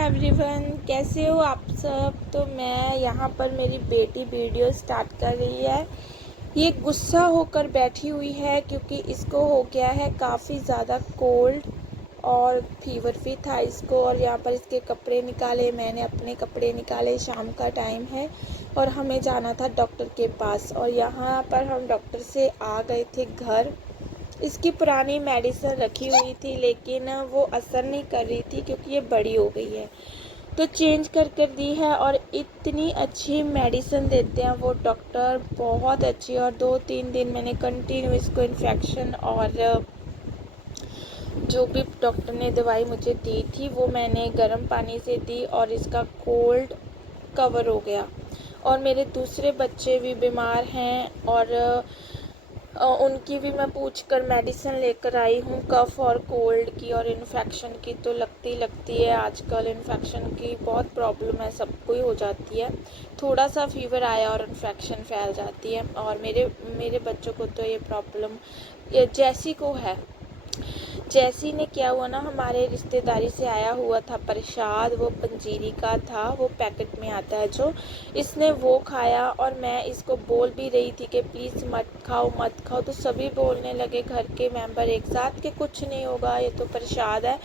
Everyone, कैसे हो आप सब। तो मैं यहाँ पर मेरी बेटी वीडियो स्टार्ट कर रही है। ये गुस्सा होकर बैठी हुई है क्योंकि इसको हो गया है काफ़ी ज़्यादा कोल्ड और फीवर भी था इसको। और यहाँ पर इसके कपड़े निकाले, मैंने अपने कपड़े निकाले। शाम का टाइम है और हमें जाना था डॉक्टर के पास। और यहाँ पर हम डॉक्टर से आ गए थे घर। इसकी पुरानी मेडिसिन रखी हुई थी लेकिन वो असर नहीं कर रही थी क्योंकि ये बड़ी हो गई है, तो चेंज कर दी है। और इतनी अच्छी मेडिसिन देते हैं वो डॉक्टर, बहुत अच्छी। और 2-3 दिन मैंने कंटिन्यू इसको इन्फेक्शन और जो भी डॉक्टर ने दवाई मुझे दी थी वो मैंने गर्म पानी से दी और इसका कोल्ड कवर हो गया। और मेरे दूसरे बच्चे भी बीमार हैं और उनकी भी मैं पूछकर मेडिसिन लेकर आई हूँ, कफ़ और कोल्ड की और इन्फेक्शन की। तो लगती है आजकल इन्फेक्शन की बहुत प्रॉब्लम है, सबको ही हो जाती है। थोड़ा सा फीवर आया और इन्फेक्शन फैल जाती है। और मेरे बच्चों को तो ये प्रॉब्लम जैसी को है। जैसी ने क्या हुआ ना, हमारे रिश्तेदारी से आया हुआ था प्रसाद, वो पंजीरी का था, वो पैकेट में आता है जो। इसने वो खाया और मैं इसको बोल भी रही थी कि प्लीज़ मत खाओ। तो सभी बोलने लगे घर के मेंबर एक साथ कि कुछ नहीं होगा, ये तो प्रसाद है।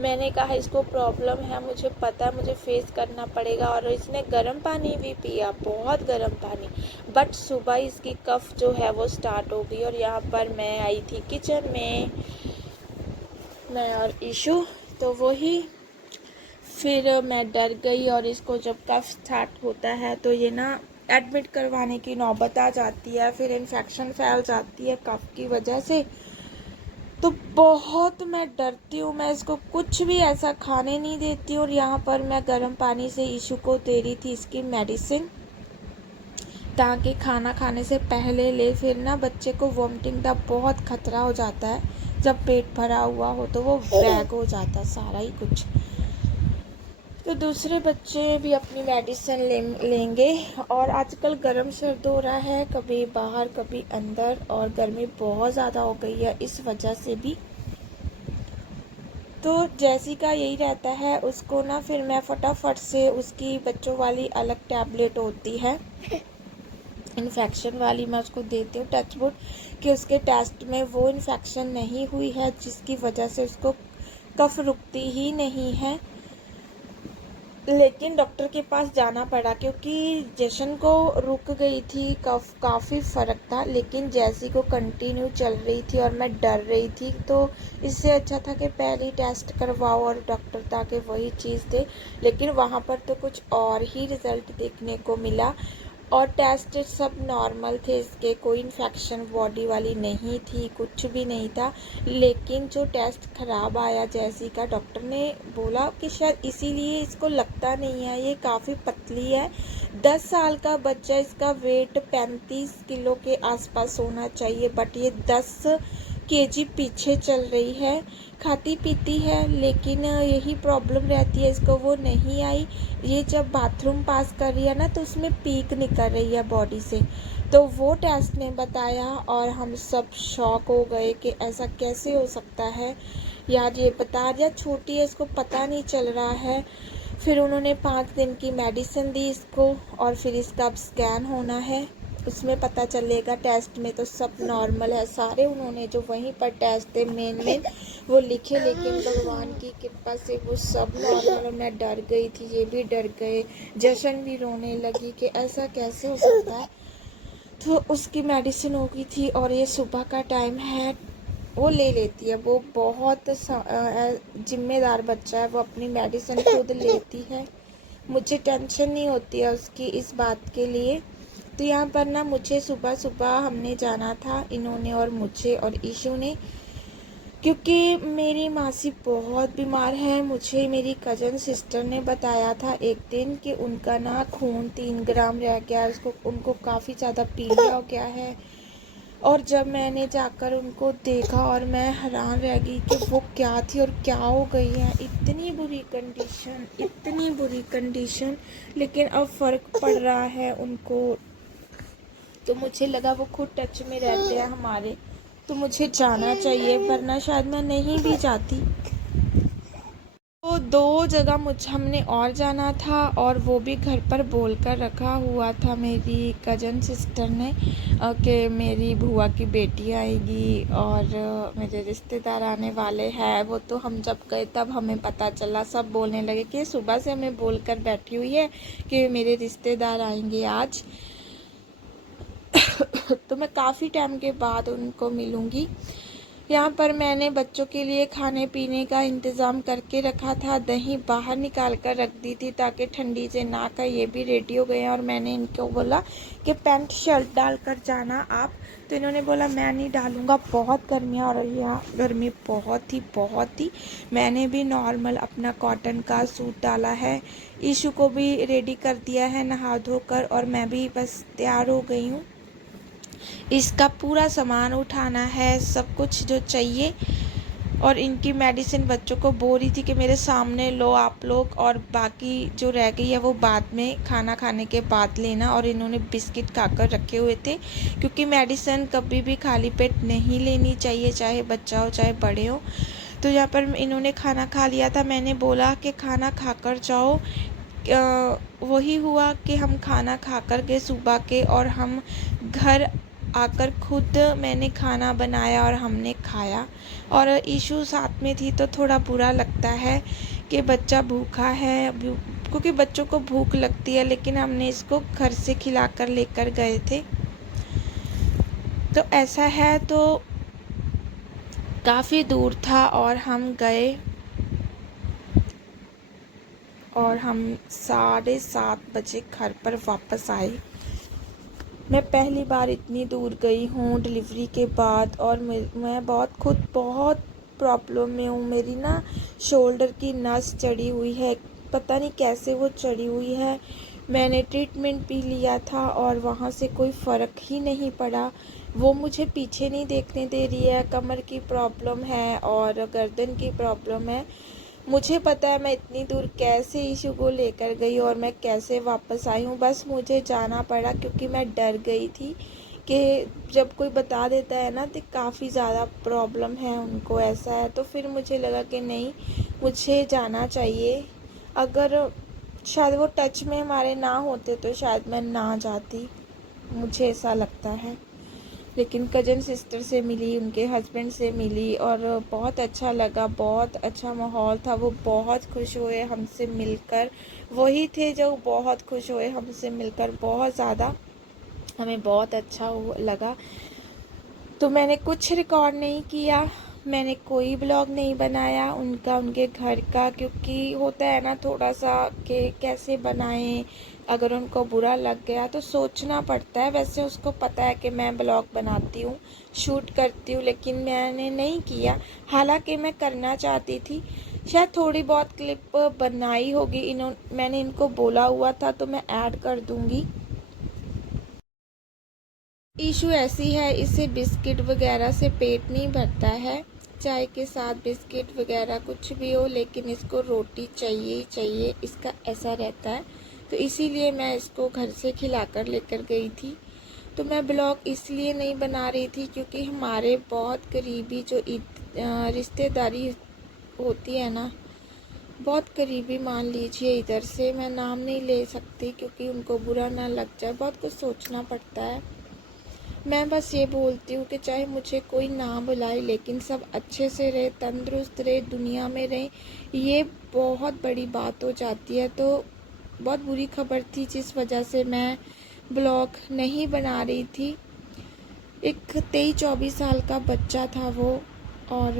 मैंने कहा इसको प्रॉब्लम है, मुझे पता है, मुझे फेस करना पड़ेगा। और इसने गर्म पानी भी पिया, बहुत गर्म पानी। बट सुबह इसकी कफ जो है वो स्टार्ट हो गई। और यहाँ पर मैं आई थी किचन में, मैं और ईशू। तो वही फिर मैं डर गई। और इसको जब कफ स्टार्ट होता है तो ये ना एडमिट करवाने की नौबत आ जाती है, फिर इन्फेक्शन फैल जाती है कफ की वजह से। तो बहुत मैं डरती हूँ, मैं इसको कुछ भी ऐसा खाने नहीं देती हूँ। और यहाँ पर मैं गर्म पानी से ईशू को दे रही थी इसकी मेडिसिन, ताकि खाना खाने से पहले ले। फिर ना बच्चे को वॉमिटिंग का बहुत खतरा हो जाता है, जब पेट भरा हुआ हो तो वो बैग हो जाता है सारा ही कुछ। तो दूसरे बच्चे भी अपनी मेडिसिन लेंगे। और आजकल गर्म सर्द हो रहा है, कभी बाहर कभी अंदर, और गर्मी बहुत ज़्यादा हो गई है इस वजह से भी। तो जैसी का यही रहता है, उसको ना फिर मैं फटाफट से उसकी बच्चों वाली अलग टैबलेट होती है इन्फेक्शन वाली, मैं उसको देती हूँ। टचवुड कि उसके टेस्ट में वो इन्फेक्शन नहीं हुई है जिसकी वजह से उसको कफ रुकती ही नहीं है। लेकिन डॉक्टर के पास जाना पड़ा क्योंकि जशन को रुक गई थी कफ, काफ़ी फ़र्क था। लेकिन जैसी को कंटिन्यू चल रही थी और मैं डर रही थी, तो इससे अच्छा था कि पहले ही टेस्ट करवाओ और डॉक्टर ताकि वही चीज़ दे। लेकिन वहाँ पर तो कुछ और ही रिज़ल्ट देखने को मिला। और टेस्ट सब नॉर्मल थे इसके, कोई इन्फेक्शन बॉडी वाली नहीं थी, कुछ भी नहीं था। लेकिन जो टेस्ट ख़राब आया जैसी का, डॉक्टर ने बोला कि शायद इसीलिए इसको लगता नहीं है, ये काफ़ी पतली है। 10 साल का बच्चा, इसका वेट 35 किलो के आसपास होना चाहिए, बट ये 10 केजी पीछे चल रही है। खाती पीती है लेकिन यही प्रॉब्लम रहती है इसको, वो नहीं आई। ये जब बाथरूम पास कर रही है ना तो उसमें पीक निकल रही है बॉडी से। तो वो टेस्ट ने बताया और हम सब शॉक हो गए कि ऐसा कैसे हो सकता है। यार ये बता दिया, छोटी है, इसको पता नहीं चल रहा है। फिर उन्होंने 5 दिन की मेडिसिन दी इसको और फिर इसका अब स्कैन होना है, उसमें पता चलेगा। टेस्ट में तो सब नॉर्मल है सारे, उन्होंने जो वहीं पर टेस्ट थे मेन वो लिखे, लेकिन भगवान की कृपा से वो सब नॉर्मल। और मैं डर गई थी, ये भी डर गए, जशन भी रोने लगी कि ऐसा कैसे हो सकता है। तो उसकी मेडिसिन हो गई थी और ये सुबह का टाइम है, वो ले लेती है। वो बहुत जिम्मेदार बच्चा है, वो अपनी मेडिसिन खुद लेती है, मुझे टेंशन नहीं होती है उसकी इस बात के लिए। तो यहाँ पर ना मुझे सुबह सुबह हमने जाना था, इन्होंने और मुझे और ईशू ने, क्योंकि मेरी मासी बहुत बीमार है। मुझे मेरी कज़न सिस्टर ने बताया था एक दिन कि उनका ना खून 3 ग्राम रह गया, उसको उनको काफ़ी ज़्यादा पीलिया हो गया है। और जब मैंने जाकर उनको देखा और मैं हैरान रह गई कि वो क्या थी और क्या हो गई है। इतनी बुरी कंडीशन, इतनी बुरी कंडीशन, लेकिन अब फ़र्क पड़ रहा है उनको। तो मुझे लगा वो खुद टच में रहते हैं हमारे, तो मुझे जाना चाहिए, वरना शायद मैं नहीं भी जाती। तो 2 जगह हमने और जाना था, और वो भी घर पर बोल कर रखा हुआ था मेरी कज़न सिस्टर ने कि मेरी बुआ की बेटी आएगी और मेरे रिश्तेदार आने वाले हैं। वो तो हम जब गए तब हमें पता चला, सब बोलने लगे कि सुबह से हमें बोल कर बैठी हुई है कि मेरे रिश्तेदार आएंगे आज। तो मैं काफ़ी टाइम के बाद उनको मिलूँगी। यहाँ पर मैंने बच्चों के लिए खाने पीने का इंतज़ाम करके रखा था। दही बाहर निकाल कर रख दी थी ताकि ठंडी से ना कर। ये भी रेडी हो गए हैं और मैंने इनको बोला कि पैंट शर्ट डाल कर जाना आप। तो इन्होंने बोला मैं नहीं डालूँगा, बहुत गर्मियाँ हो रही है, गर्मी बहुत ही। मैंने भी नॉर्मल अपना कॉटन का सूट डाला है। ईशू को भी रेडी कर दिया है नहा धोकर, और मैं भी बस तैयार हो गई हूँ। इसका पूरा सामान उठाना है, सब कुछ जो चाहिए। और इनकी मेडिसिन बच्चों को बोल रही थी कि मेरे सामने लो आप लोग, और बाकी जो रह गई है वो बाद में खाना खाने के बाद लेना। और इन्होंने बिस्किट खाकर रखे हुए थे, क्योंकि मेडिसिन कभी भी खाली पेट नहीं लेनी चाहिए, चाहे बच्चा हो चाहे बड़े हो। तो यहाँ पर इन्होंने खाना खा लिया था। मैंने बोला कि खाना खाकर जाओ। वही हुआ कि हम खाना खाकर गए सुबह के, और हम घर आकर खुद मैंने खाना बनाया और हमने खाया। और ईशू साथ में थी तो थोड़ा बुरा लगता है कि बच्चा भूखा है, क्योंकि बच्चों को भूख लगती है, लेकिन हमने इसको घर से खिलाकर लेकर गए थे। तो ऐसा है, तो काफ़ी दूर था और हम गए, और हम 7:30 बजे घर पर वापस आए। मैं पहली बार इतनी दूर गई हूँ डिलीवरी के बाद, और मैं बहुत प्रॉब्लम में हूँ। मेरी ना शोल्डर की नस चढ़ी हुई है, पता नहीं कैसे वो चढ़ी हुई है। मैंने ट्रीटमेंट भी लिया था और वहाँ से कोई फ़र्क ही नहीं पड़ा। वो मुझे पीछे नहीं देखने दे रही है। कमर की प्रॉब्लम है और गर्दन की प्रॉब्लम है। मुझे पता है मैं इतनी दूर कैसे इशू को लेकर गई और मैं कैसे वापस आई हूँ। बस मुझे जाना पड़ा, क्योंकि मैं डर गई थी कि जब कोई बता देता है ना तो काफ़ी ज़्यादा प्रॉब्लम है उनको, ऐसा है। तो फिर मुझे लगा कि नहीं, मुझे जाना चाहिए। अगर शायद वो टच में हमारे ना होते तो शायद मैं ना जाती, मुझे ऐसा लगता है। लेकिन कज़न सिस्टर से मिली, उनके हस्बैंड से मिली, और बहुत अच्छा लगा, बहुत अच्छा माहौल था। वो बहुत खुश हुए हमसे मिलकर, वही थे जो बहुत खुश हुए हमसे मिलकर, बहुत ज़्यादा हमें बहुत अच्छा लगा। तो मैंने कुछ रिकॉर्ड नहीं किया, मैंने कोई ब्लॉग नहीं बनाया उनके घर का, क्योंकि होता है ना थोड़ा सा कि कैसे बनाएं, अगर उनको बुरा लग गया तो सोचना पड़ता है। वैसे उसको पता है कि मैं ब्लॉग बनाती हूँ, शूट करती हूँ, लेकिन मैंने नहीं किया। हालांकि मैं करना चाहती थी, शायद थोड़ी बहुत क्लिप बनाई होगी, मैंने इनको बोला हुआ था, तो मैं ऐड कर दूँगी। इशू ऐसी है, इसे बिस्किट वगैरह से पेट नहीं भरता है, चाय के साथ बिस्किट वगैरह कुछ भी हो, लेकिन इसको रोटी चाहिए ही चाहिए, इसका ऐसा रहता है। तो इसीलिए मैं इसको घर से खिलाकर लेकर गई थी। तो मैं ब्लॉग इसलिए नहीं बना रही थी क्योंकि हमारे बहुत करीबी जो रिश्तेदारी होती है ना, बहुत करीबी मान लीजिए, इधर से मैं नाम नहीं ले सकती क्योंकि उनको बुरा ना लग जाए, बहुत कुछ सोचना पड़ता है। मैं बस ये बोलती हूँ कि चाहे मुझे कोई ना बुलाए, लेकिन सब अच्छे से रहे, तंदुरुस्त रहे, दुनिया में रहे, ये बहुत बड़ी बात हो जाती है। तो बहुत बुरी खबर थी जिस वजह से मैं ब्लॉग नहीं बना रही थी। एक 23-24 साल का बच्चा था वो, और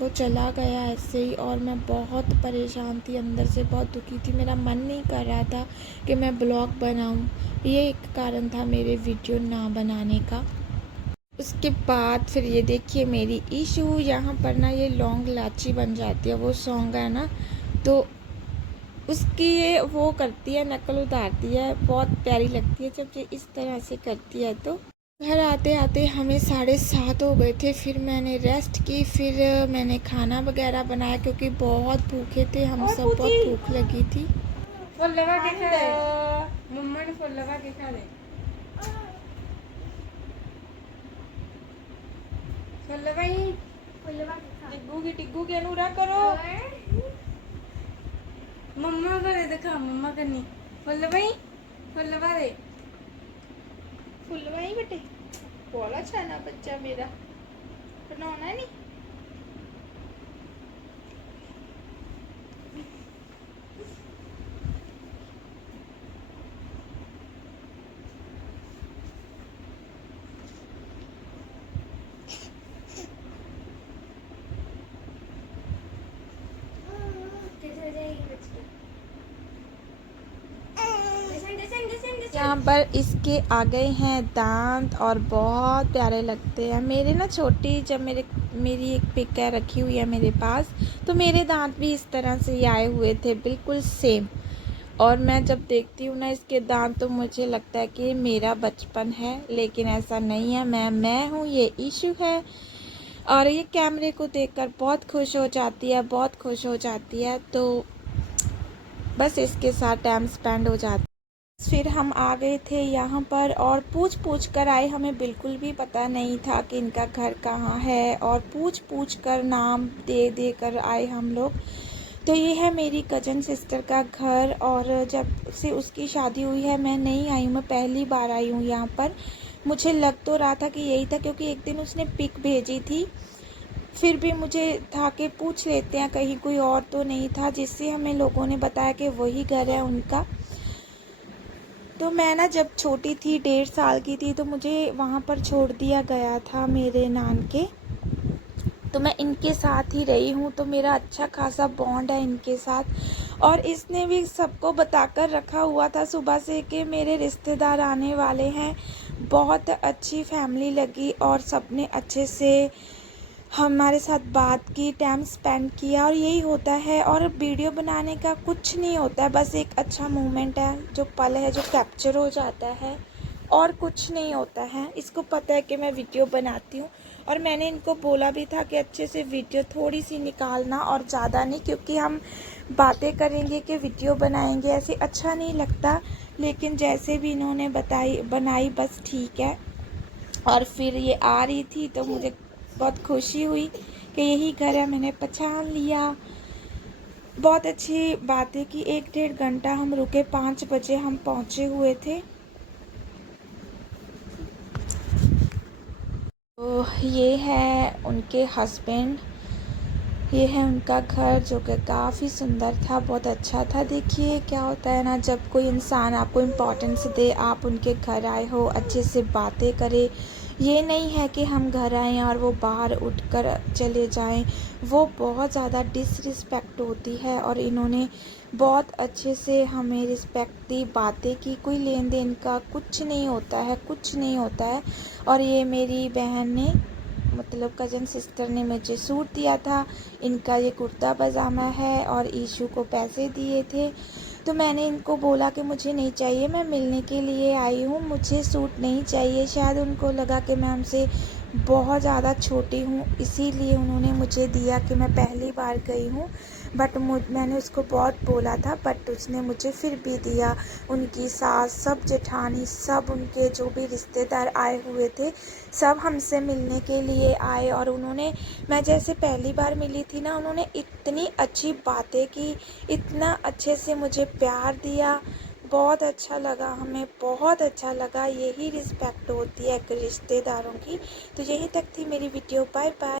वो चला गया ऐसे ही, और मैं बहुत परेशान थी, अंदर से बहुत दुखी थी। मेरा मन नहीं कर रहा था कि मैं ब्लॉग बनाऊं, ये एक कारण था मेरे वीडियो ना बनाने का। उसके बाद फिर ये देखिए मेरी इशू, यहाँ पर ना ये लौंग लाची बन जाती है, वो सॉन्ग है ना, तो उसकी ये वो करती है, नकल उतारती है, बहुत प्यारी लगती है जब ये इस तरह से करती है। तो घर आते आते हमें 7:30 हो गए थे, फिर मैंने रेस्ट की, फिर मैंने खाना वगैरह बनाया क्योंकि बहुत भूखे थे हम सब, बहुत भूख लगी थी। फुल लगा के खा ले मम्मा ने, फुल लगा के खा ले, फुल लगाई टिग्गू की टिग्गू के अनुरा करो। मम्मा बारे दिखा, मम्मा करनी फुल भाई, फुल बारे फुल भाई बेटे बोला छाना बच्चा मेरा बनाना नहीं। यहाँ पर इसके आ गए हैं दांत और बहुत प्यारे लगते हैं मेरे ना। छोटी जब मेरी एक पिक है रखी हुई है मेरे पास, तो मेरे दांत भी इस तरह से ही आए हुए थे, बिल्कुल सेम। और मैं जब देखती हूँ ना इसके दांत तो मुझे लगता है कि मेरा बचपन है, लेकिन ऐसा नहीं है। मैं हूँ, ये ईशू है। और ये कैमरे को देखकर बहुत खुश हो जाती है, बहुत खुश हो जाती है। तो बस इसके साथ टाइम स्पेंड हो जाता है। फिर हम आ गए थे यहाँ पर और पूछ कर आए, हमें बिल्कुल भी पता नहीं था कि इनका घर कहाँ है, और पूछ कर नाम दे कर आए हम लोग। तो ये है मेरी कज़न सिस्टर का घर, और जब से उसकी शादी हुई है मैं नहीं आई हूँ, मैं पहली बार आई हूँ यहाँ पर। मुझे लग तो रहा था कि यही था, क्योंकि एक दिन उसने पिक भेजी थी। फिर भी मुझे था कि पूछ लेते हैं कहीं कोई और तो नहीं था, जिससे हमें लोगों ने बताया कि वही घर है उनका। तो मैं ना जब छोटी थी, 1.5 साल की थी, तो मुझे वहाँ पर छोड़ दिया गया था मेरे नानके। तो मैं इनके साथ ही रही हूँ, तो मेरा अच्छा खासा बॉन्ड है इनके साथ। और इसने भी सबको बताकर रखा हुआ था सुबह से कि मेरे रिश्तेदार आने वाले हैं। बहुत अच्छी फैमिली लगी और सबने अच्छे से हमारे साथ बात की, टाइम स्पेंड किया। और यही होता है। और वीडियो बनाने का कुछ नहीं होता है, बस एक अच्छा मोमेंट है, जो पल है जो कैप्चर हो जाता है, और कुछ नहीं होता है। इसको पता है कि मैं वीडियो बनाती हूँ, और मैंने इनको बोला भी था कि अच्छे से वीडियो थोड़ी सी निकालना और ज़्यादा नहीं, क्योंकि हम बातें करेंगे कि वीडियो बनाएंगे, ऐसे अच्छा नहीं लगता। लेकिन जैसे भी इन्होंने बनाई बस ठीक है। और फिर ये आ रही थी तो मुझे बहुत खुशी हुई कि यही घर है, मैंने पहचान लिया। बहुत अच्छी बातें की, 1-1.5 घंटा हम रुके, 5 बजे हम पहुँचे हुए थे। तो ये है उनके हस्बैंड, ये है उनका घर, जो कि काफ़ी सुंदर था, बहुत अच्छा था। देखिए क्या होता है ना, जब कोई इंसान आपको इम्पोर्टेंस दे, आप उनके घर आए हो, अच्छे से बातें करें। ये नहीं है कि हम घर आए और वो बाहर उठकर चले जाएं, वो बहुत ज़्यादा डिसरिस्पेक्ट होती है। और इन्होंने बहुत अच्छे से हमें रिस्पेक्ट दी, बातें की, कोई लेन देन का कुछ नहीं होता है, कुछ नहीं होता है। और ये मेरी बहन ने, मतलब कज़न सिस्टर ने मुझे सूट दिया था। इनका ये कुर्ता पजामा है, और ईशू को पैसे दिए थे। तो मैंने इनको बोला कि मुझे नहीं चाहिए, मैं मिलने के लिए आई हूँ, मुझे सूट नहीं चाहिए। शायद उनको लगा कि मैं उनसे बहुत ज़्यादा छोटी हूँ, इसीलिए उन्होंने मुझे दिया कि मैं पहली बार गई हूँ। बट मैंने उसको बहुत बोला था, बट उसने मुझे फिर भी दिया। उनकी सास, सब जेठानी, सब उनके जो भी रिश्तेदार आए हुए थे, सब हमसे मिलने के लिए आए। और उन्होंने, मैं जैसे पहली बार मिली थी ना, उन्होंने इतनी अच्छी बातें की, इतना अच्छे से मुझे प्यार दिया। बहुत अच्छा लगा, हमें बहुत अच्छा लगा। यही रिस्पेक्ट होती है एक रिश्तेदारों की। तो यहीं तक थी मेरी वीडियो, बाय बाय।